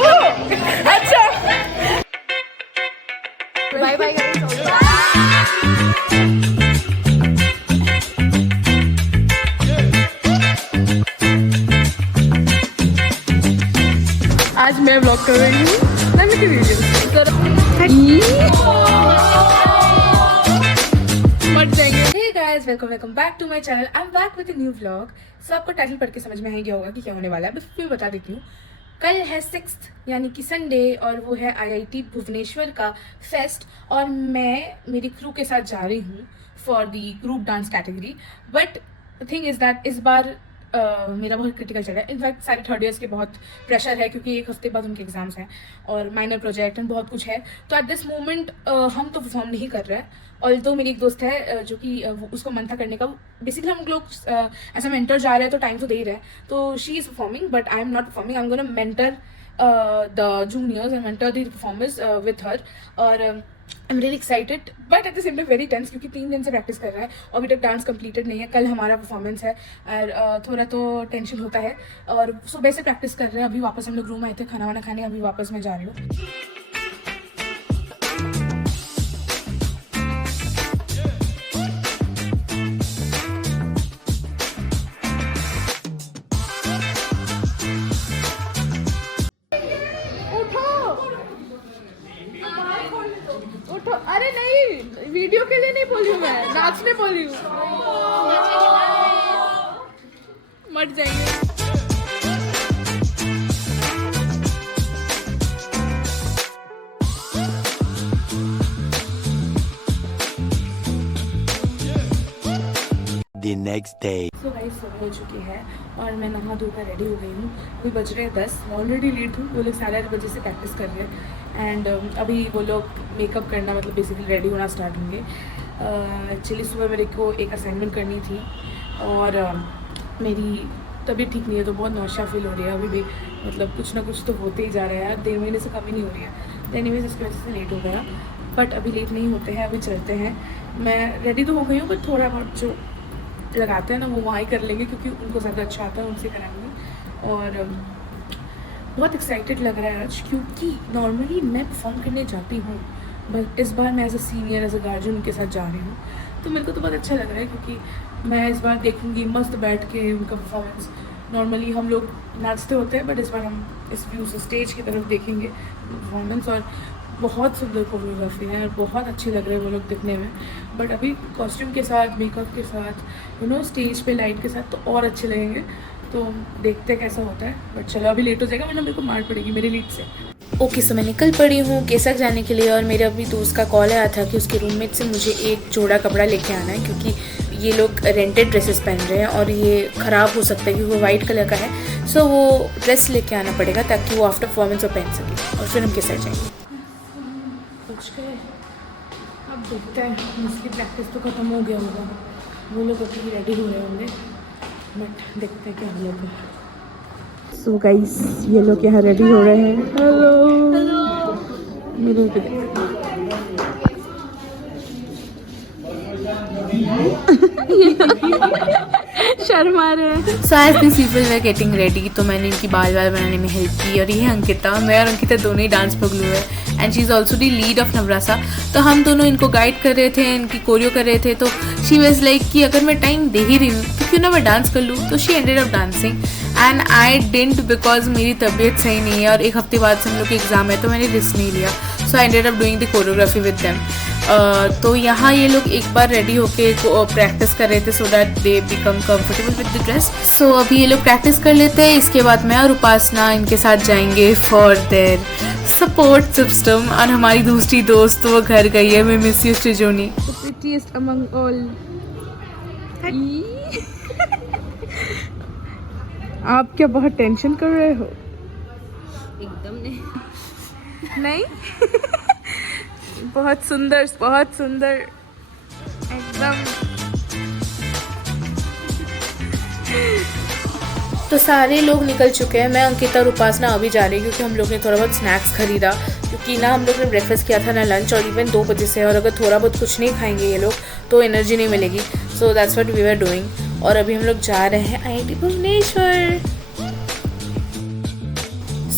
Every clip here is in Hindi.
अच्छा बाय बाय आज मैं व्लॉग कर रही हूँ नन्ही की वीडियो मर जाएंगे। Hey guys, welcome back to my channel. I am back with a new vlog. So आपको टाइटल पढ़ के समझ में आ गया होगा कि क्या होने वाला है, बस फिर बता देती हूँ। कल है 6th यानी कि संडे और वो है IIT भुवनेश्वर का फेस्ट और मैं मेरी क्रू के साथ जा रही हूँ for the group dance category. But thing is that इस बार मेरा बहुत क्रिटिकल चल रहा है। इनफैक्ट सारे थर्ड ईयर्स के बहुत प्रेशर है क्योंकि एक हफ्ते बाद उनके एग्जाम्स हैं और माइनर प्रोजेक्ट एंड बहुत कुछ है। तो एट दिस मोमेंट हम तो परफॉर्म नहीं कर रहे हैं। और तो मेरी एक दोस्त है जो कि उसको मन था करने का। बेसिकली हम लोग ऐसा मेंटर जा रहे हैं तो टाइम तो दे ही रहे हैं। तो she is performing but I am not performing. I am gonna mentor the juniors and mentor the performers with her. और I am really excited but at the same time very tense क्योंकि 3 दिन से प्रैक्टिस कर रहा है और अभी तक डांस कंप्लीटेड नहीं है। कल हमारा परफॉर्मेंस है और थोड़ा तो टेंशन होता है। और सुबह से प्रैक्टिस कर रहे हैं। अभी वापस हम लोग रूम आए थे खाना वाना खाने, अभी वापस मैं जा रही हूँ। उठो, अरे नहीं, वीडियो के लिए नहीं बोली हूँ मैं, नाचने बोली हूँ। मर जाएंगे। The next day. So guys, सुबह हो चुकी है और मैं नहा धोकर रेडी हो गई हूँ। अभी बज रहे हैं 10। ऑलरेडी लेट हूँ। वो लोग 8:30 बजे से प्रैक्टिस कर रहे हैं एंड अभी वो लोग मेकअप करना मतलब बेसिकली रेडी होना स्टार्ट होंगे। एक्चुअली सुबह मेरे को एक असाइनमेंट करनी थी और मेरी तबीयत ठीक नहीं है तो बहुत नौशा फील हो रही है अभी भी। मतलब कुछ ना कुछ तो होते ही जा रहा है यार, 1.5 महीने से कमी नहीं हो रही है। तो एनीवेज इसकी वजह से लेट हो गया बट अभी लेट नहीं होते हैं, अभी चलते हैं। मैं रेडी तो हो गई हूँ बट थोड़ा बहुत जो लगाते हैं ना वो वहाँ ही कर लेंगे क्योंकि उनको ज़्यादा अच्छा आता है, उनसे कराएंगे। और बहुत एक्साइटेड लग रहा है आज क्योंकि नॉर्मली मैं परफॉर्म करने जाती हूँ बट इस बार मैं as a senior as a guardian उनके साथ जा रही हूँ। तो मेरे को तो बहुत अच्छा लग रहा है क्योंकि मैं इस बार देखूँगी मस्त बैठ के उनका परफॉर्मेंस। नॉर्मली हम लोग नाचते होते हैं बट इस बार हम इस व्यू से स्टेज की तरफ देखेंगे परफॉर्मेंस। और बहुत सुंदर कोरियोग्राफी है और बहुत अच्छे लग रहे हैं वो लोग दिखने में। बट अभी कॉस्ट्यूम के साथ, मेकअप के साथ, स्टेज पे लाइट के साथ तो और अच्छे लगेंगे। तो देखते हैं कैसा होता है बट चलो अभी लेट हो जाएगा वरना मेरे को मार पड़ेगी मेरी लीड से। ओके, सो मैं निकल पड़ी हूँ केसक जाने के लिए और मेरे अभी दोस्त का कॉल आया था कि उसके रूममेट से मुझे एक जोड़ा कपड़ा लेके आना है क्योंकि ये लोग रेंटेड ड्रेसेस पहन रहे हैं और ये ख़राब हो सकता है क्योंकि वो वाइट कलर का है। सो वो ड्रेस लेके आना पड़ेगा ताकि वो आफ्टर परफॉर्मेंस वो पहन सके और फिर हम केसक जाएंगे। अब देखते हैं, इसकी प्रैक्टिस तो ख़त्म हो गया होगा, वो लोग अभी रेडी हो रहे होंगे बट देखते हैं क्या हम लोग। सो गाइस, ये लोग यहाँ रेडी हो रहे हैं। हेलो मेरे शर्मा रहे हैं। So as this people were getting ready तो मैंने इनकी बाल बनाने में हेल्प की। और ये है अंकिता, मैं और अंकिता दोनों ही डांस पगलू है and she is also the lead of Navrasa. तो हम दोनों इनको गाइड कर रहे थे, इनकी कोरियो कर रहे थे। तो शी वाज लाइक कि अगर मैं टाइम दे ही रही हूँ तो क्यों ना मैं डांस कर लूँ। तो she ended up dancing and I didn't because मेरी तबीयत सही नहीं है और एक हफ्ते बाद से हम लोग के एग्ज़ाम है तो मैंने रिस्क नहीं लिया। So I ended up doing the choreography with them. तो यहाँ ये लोग एक बार रेडी होके प्रैक्टिस कर रहे थे so that they become comfortable with the dress. So अभी ये लोग प्रैक्टिस कर लेते हैं, इसके बाद मैं और उपासना इनके साथ जाएंगे फॉर देयर सपोर्ट सिस्टम। और हमारी दूसरी दोस्त वो घर गई है, मैं miss you Srijoni. The prettiest among all. आप क्या बहुत टेंशन कर रहे हो? एकदम नहीं बहुत सुंदर, बहुत सुंदर एकदम। तो सारे लोग निकल चुके हैं, मैं अंकिता और उपासना अभी जा रही हूँ क्योंकि हम लोग ने थोड़ा बहुत स्नैक्स खरीदा क्योंकि ना हम लोग ने ब्रेकफास्ट किया था ना लंच और इवन 2 बजे से। और अगर थोड़ा बहुत कुछ नहीं खाएंगे ये लोग तो एनर्जी नहीं मिलेगी। So that's what we were doing. और अभी हम लोग जा रहे हैं IIT Bhubaneswar.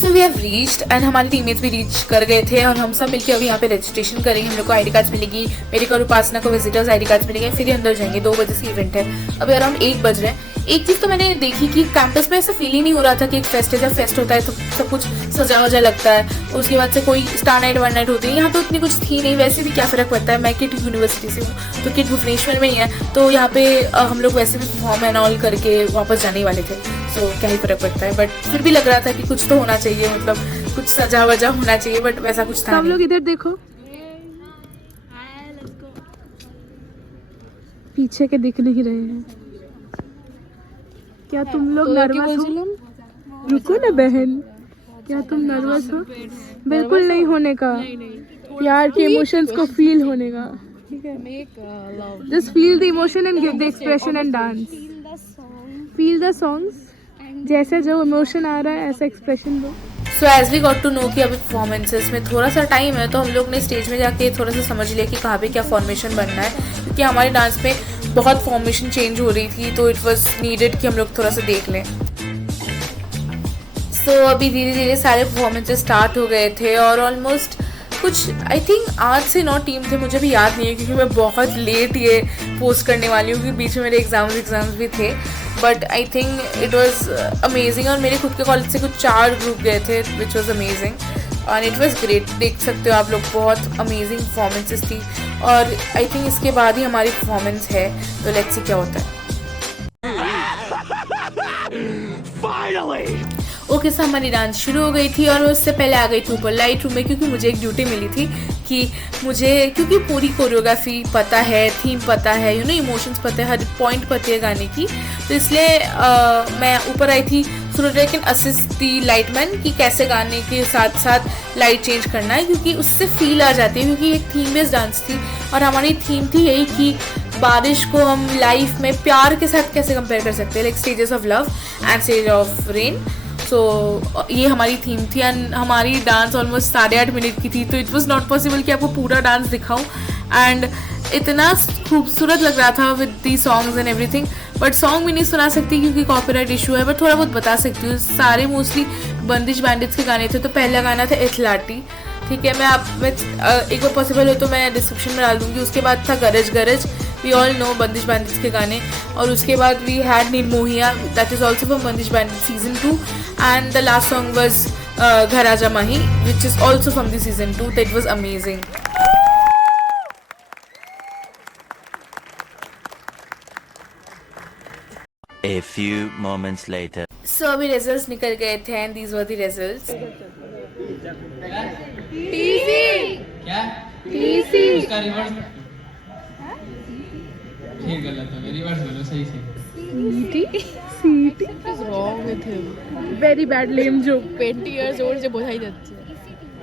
So we have reached and हमारे टीममेट्स भी रीच कर गए थे और हम सब मिलकर अभी यहाँ पे रजिस्ट्रेशन करेंगे। हम लोग को आईडी कार्ड्स मिलेगी, मेरे को और उपासना को विजिटर्स आईडी कार्ड्स मिलेंगे, फिर ही अंदर जाएंगे। 2 बजे से इवेंट है, अभी अराउंड 1 बज रहे हैं। एक चीज़ तो मैंने देखी कि कैंपस में ऐसा फील ही नहीं हो रहा था कि एक फेस्ट है। जब फेस्ट होता है तो सब कुछ सजा वजा लगता है, उसके बाद से कोई स्टार नाइट वन नाइट होती है। यहाँ तो इतनी कुछ थी नहीं, वैसे भी क्या फ़र्क पड़ता है। मैं किट यूनिवर्सिटी से हूँ तो किट भुवनेश्वर में ही है, तो यहाँ पे हम लोग वैसे भी फॉर्म एंड ऑल करके वापस जाने ही वाले थे, सो क्या ही फ़र्क पड़ता है। बट फिर भी लग रहा था कि कुछ तो होना चाहिए, मतलब कुछ सजा वजा होना चाहिए, बट वैसा कुछ था। हम लोग इधर देखो, पीछे के दिख नहीं रहे हैं। क्या तुम लोग नर्वस हो? रुको ना बहन, क्या तुम नर्वस हो? बिल्कुल नहीं होने का, प्यार के इमोशंस को फील होने का, ठीक है? Just feel the emotion and give the expression and dance. Feel the songs, जैसे जो इमोशन आ रहा है ऐसा एक्सप्रेशन दो। So as we got to know कि अभी परफॉर्मेंसेस में थोड़ा सा टाइम है, तो हम लोग ने स्टेज में जाके थोड़ा सा समझ लिया कि कहाँ पे क्या फॉर्मेशन बनना है, क्योंकि हमारे डांस में बहुत फॉर्मेशन चेंज हो रही थी, तो इट वाज नीडेड कि हम लोग थोड़ा सा देख लें। सो अभी धीरे धीरे सारे परफॉर्मेंसेस स्टार्ट हो गए थे और ऑलमोस्ट कुछ आई थिंक 8 से 9 टीम थे, मुझे भी याद नहीं है क्योंकि मैं बहुत लेट ये पोस्ट करने वाली हूँ, क्योंकि बीच में मेरे एग्ज़ाम्स भी थे। But I think it was amazing और मेरे खुद के कॉलेज से कुछ 4 ग्रुप गए थे, which was amazing and it was great. देख सकते हो आप लोग, बहुत अमेजिंग परफॉर्मेंसेस थी और आई थिंक इसके बाद ही हमारी परफॉर्मेंस है, तो लेट्स सी क्या होता है। ओके सो हमारी डांस शुरू हो गई थी और मैं उससे पहले आ गई थी ऊपर लाइट रूम में, क्योंकि मुझे एक ड्यूटी मिली थी कि मुझे, क्योंकि पूरी कोरियोग्राफी पता है, थीम पता है, यू नो इमोशंस पता है, हर पॉइंट पता है गाने की, तो इसलिए मैं ऊपर आई थी so that I can assist the lightman कि कैसे गाने के साथ साथ लाइट चेंज करना है, क्योंकि उससे फील आ जाती है, क्योंकि एक थीम बेस्ड डांस थी और हमारी थीम थी यही कि बारिश को हम लाइफ में प्यार के साथ कैसे कंपेयर कर सकते हैं, like stages of love and stage of rain. So ये हमारी थीम थी एंड हमारी डांस ऑलमोस्ट 8.5 मिनट की थी, तो इट वॉज नॉट पॉसिबल कि आपको पूरा डांस दिखाऊं एंड इतना खूबसूरत लग रहा था with the songs and everything. But song भी नहीं सुना सकती क्योंकि कॉपीराइट इशू है, बट थोड़ा बहुत बता सकती हूँ। सारे मोस्टली बंदिश बैंडिट्स के गाने थे, तो पहला गाना था एथलाटी, ठीक है? मैं एक बार पॉसिबल हो तो मैं डिस्क्रिप्शन में डाल दूँगी। उसके बाद था गरज गरज, we all know Bandish Bandits के गाने, और उसके बाद we had Nirmohiya, that is also from Bandish Bandit season 2 and the last song was Ghar Aaja Mahi which is also from the season 2, that was amazing. A few moments later. So अभी रिजल्ट्स निकल गए थे and these were the results. क्या उसका रिवर्स फिर गलत हो गया, रिवर्स बोलो सही से। वेरी बैड लेम जो 20 years old যে বোঝাই যাচ্ছে।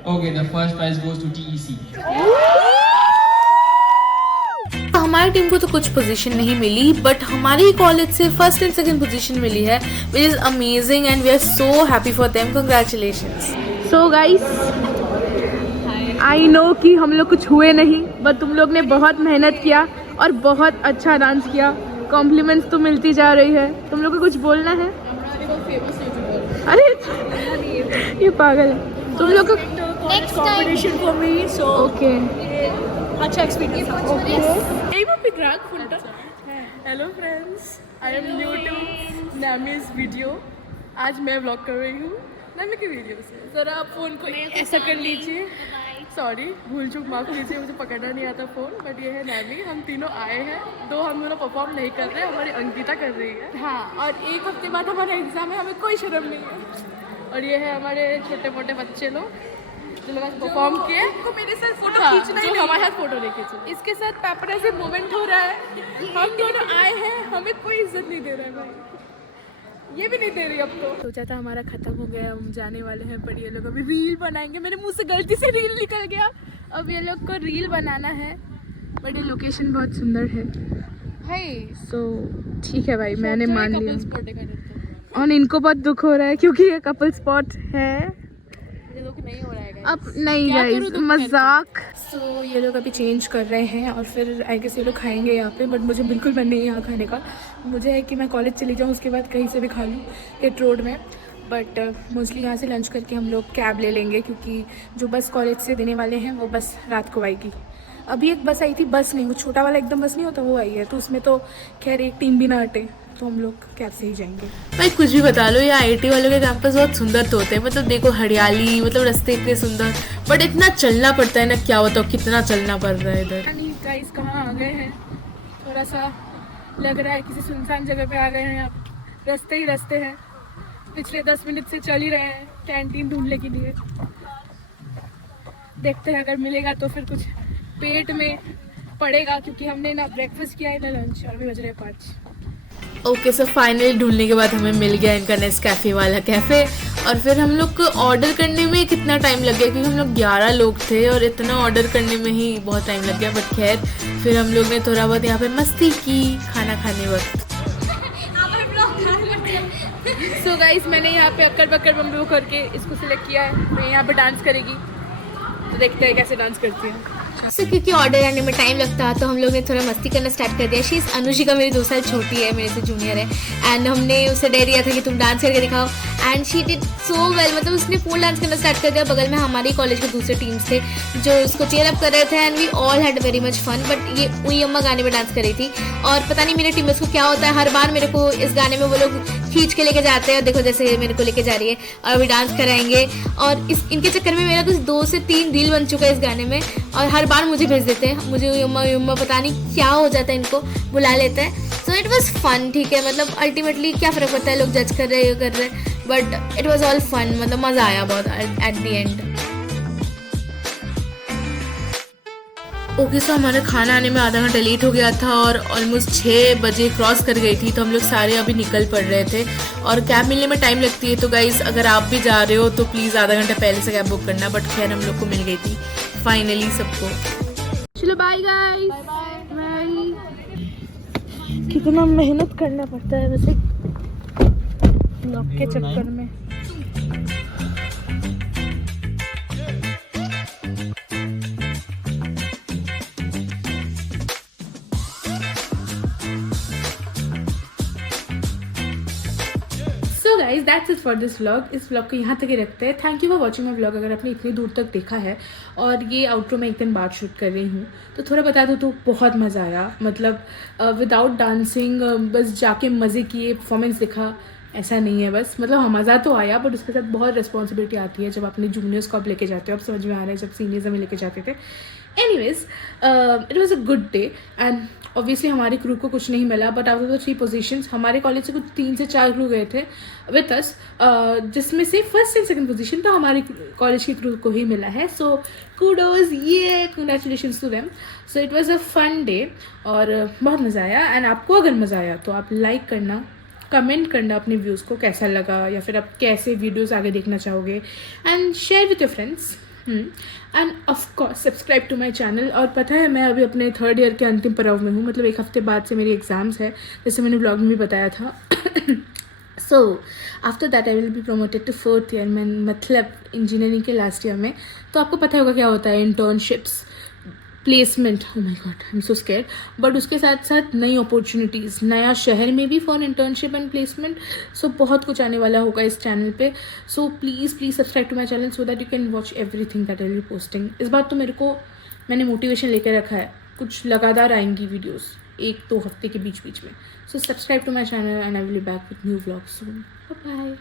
Okay, the first prize goes to TEC. हमारी टीम को तो कुछ पोजीशन नहीं मिली, बट हमारी कॉलेज से फर्स्ट एंड सेकंड पोजीशन मिली है, which is amazing and we are so happy for them. Congratulations. So guys, I know कि हम लोग कुछ हुए नहीं, बट तुम लोग ने बहुत मेहनत किया और बहुत अच्छा डांस किया। कॉम्प्लीमेंट्स तो मिलती जा रही है। तुम लोग को कुछ बोलना है? अरे ये पागल है। तुम लोग को next competition for me, so okay अच्छा experience. Hello friends, I am new to Nami's video. आज मैं व्लॉग कर रही हूँ नामी की वीडियो से। ज़रा आप फ़ोन को ऐसा कर लीजिए। सॉरी, भूल चूक माफ़ कीजिए, मुझे पकड़ना नहीं आता फ़ोन। बट ये है नामी, हम तीनों आए हैं। 2 हम दोनों परफॉर्म नहीं कर रहे, हमारी अंकिता कर रही है। हाँ, और 1 हफ्ते बाद हमारा एग्ज़ाम है, हमें कोई शर्म नहीं है। और ये है हमारे छोटे मोटे बच्चे लोग जो लोग परफॉर्म किए, को मेरे साथ फोटो खींचना, जो हमारे साथ फोटो नहीं खींचे। इसके साथ पेपराइजी मोमेंट हो रहा है। हम दोनों आए हैं, हमें कोई इज्जत नहीं दे रहा है भाई, ये भी नहीं दे रही अब तो। सोचा था हमारा खत्म हो गया, हम जाने वाले हैं, पर ये लोग अभी रील बनाएंगे। मेरे मुंह से गलती से रील निकल गया। अब ये लोग को रील बनाना है, बट ये लोकेशन बहुत सुंदर है भाई। सो ठीक है भाई, मैंने मान लिया। और इनको बहुत दुख हो रहा है क्योंकि ये कपल स्पॉट है। नहीं हो रहा है अब नहीं गाइस, मजाक। सो ये लोग अभी चेंज कर रहे हैं और फिर आई गेस ये लोग खाएंगे यहाँ पे, बट मुझे बिल्कुल मन नहीं है यहाँ खाने का। मुझे है कि मैं कॉलेज चली जाऊँ, उसके बाद कहीं से भी खा लूँ हिट रोड में। बट मोस्टली यहाँ से लंच करके हम लोग कैब ले लेंगे, क्योंकि जो बस कॉलेज से देने वाले हैं वो बस रात को आएगी। अभी एक बस आई थी, बस नहीं, वो छोटा वाला एकदम बस नहीं होता, वो आई है, तो उसमें तो खैर एक टीम भी ना हटे, तो हम लोग कैब से ही जाएंगे। भाई कुछ भी बता लो, ये आईटी वालों के कैंपस बहुत सुंदर तो होते हैं, मतलब देखो हरियाली, मतलब रास्ते इतने सुंदर, बट इतना चलना पड़ता है ना, क्या बताओ कितना चलना पड़ रहा है इधर। गाइस कहाँ आ गए हैं, थोड़ा सा लग रहा है किसी सुनसान जगह पे आ गए हैं। आप रास्ते ही रास्ते हैं, पिछले 10 मिनट से चल ही रहे हैं कैंटीन ढूंढने के लिए। देखते हैं अगर मिलेगा तो फिर कुछ पेट में पड़ेगा, क्योंकि हमने ना ब्रेकफास्ट किया है ना लंच, और भी बज रहे 5। ओके सो फाइनली ढूंढने के बाद हमें मिल गया इनका नेस्कैफे वाला कैफ़े। और फिर हम लोग को ऑर्डर करने में कितना टाइम लग गया, क्योंकि हम लोग 11 लोग थे और इतना ऑर्डर करने में ही बहुत टाइम लग गया। बट खैर फिर हम लोग ने थोड़ा बहुत यहाँ पे मस्ती की खाना खाने वक्त। सो गाइस मैंने यहाँ पे अक्कर बक्कर बम्बू करके इसको सिलेक्ट किया है, तो यहाँ पे डांस करेगी, तो देखते हैं कैसे डांस करती है। सो क्योंकि ऑर्डर आने में टाइम लगता है तो हम लोग ने थोड़ा मस्ती करना स्टार्ट कर दिया। शीज़ अनुशिका मेरी 2 साल छोटी है, मेरे से जूनियर है, एंड हमने उसे डे दिया था कि तुम डांस करके दिखाओ, and she did so well. मतलब उसने फुल डांस करना स्टार्ट कर दिया। बगल में हमारी कॉलेज के दूसरे टीम्स थे जो उसको चेयर अप कर रहे थे, and we all had very much fun. But ये उई अम्मा गाने में डांस कर रही थी, और पता नहीं मेरे टीममेट्स को क्या होता है, हर बार मेरे को इस गाने में वो लोग खींच के लेके जाते हैं, और देखो जैसे मेरे को लेके जा रही है और अभी डांस कराएंगे। और इनके चक्कर में मेरा कुछ 2 से 3 रील बन चुका है इस गाने में, और हर बार मुझे भेज देते हैं, मुझे युम्मा पता नहीं क्या हो जाता है, इनको बुला लेते हैं। सो इट वॉज फन, ठीक है, मतलब अल्टीमेटली क्या फ़र्क पड़ता है, लोग जज कर रहे हैं, ये कर रहे हैं, but it was all fun, मतलब मज़ा आया बहुत at the end. Okay so हमारा खाना आने में आधा घंटा लेट हो गया था, और ऑलमोस्ट 6 बजे क्रॉस कर गई थी, तो हम लोग सारे अभी निकल पड़ रहे थे, और कैब मिलने में टाइम लगती है। तो गाइस अगर आप भी जा रहे हो तो प्लीज़ आधा घंटा पहले से कैब बुक करना। बट खैर हम लोग को मिल गई थी फाइनली सबको। चलो बाय गाइस, बाय। कितना मेहनत करना पड़ता है वैसे ब्लॉग के चक्कर में। So guys that's it for this vlog. इस व्लॉग को यहाँ तक ही रखते हैं। Thank you for watching my vlog. अगर आपने इतनी दूर तक देखा है, और ये आउटरो में एक दिन बाद शूट कर रही हूँ, तो थोड़ा बता दूँ तो बहुत मज़ा आया। मतलब विदाउट डांसिंग बस जाके मज़े किए, परफॉर्मेंस दिखा, ऐसा नहीं है बस। मतलब हाँ मज़ा तो आया, बट उसके साथ बहुत रिस्पॉन्सिबिलिटी आती है जब अपने जूनियर्स को आप लेके जाते हो। अब समझ में आ रहा है जब सीनियर्स हमें लेके जाते थे। Anyways it was a good day, and obviously हमारे क्रू को कुछ नहीं मिला, but out of the 3 positions हमारे कॉलेज से कुछ 3 से 4 क्रू गए थे विद अस, जिसमें से फर्स्ट एंड सेकंड पोजीशन तो हमारे कॉलेज के क्रू को ही मिला है। सो कूडोज, ये congratulations to them. So it was a fun day, और बहुत मज़ा आया। एंड आपको अगर मज़ा आया तो आप लाइक करना, कमेंट करना अपने व्यूज़ को कैसा लगा, या फिर आप कैसे वीडियोज़ आगे देखना चाहोगे, and share with your friends, and of course subscribe to my channel. और पता है मैं अभी अपने 3rd ईयर के अंतिम पड़ाव में हूँ, मतलब 1 हफ्ते बाद से मेरी एग्ज़ाम्स है, जैसे मैंने ब्लॉग में भी बताया था। So after that I will be promoted to 4th year में, मतलब इंजीनियरिंग के लास्ट ईयर में। तो आपको पता होगा क्या होता है, internships, placement, oh my god I'm so scared, but उसके साथ साथ नई अपॉर्चुनिटीज़, नया शहर में भी for internship and placement. So बहुत कुछ आने वाला होगा इस चैनल पे। So please subscribe to my channel so that you can watch everything that I will be posting. इस बार तो मैंने मोटिवेशन लेकर रखा है, कुछ लगातार आएंगी वीडियोज़ 1-2 हफ्ते के बीच में। So subscribe to my channel and I will be back with new vlogs soon. Bye.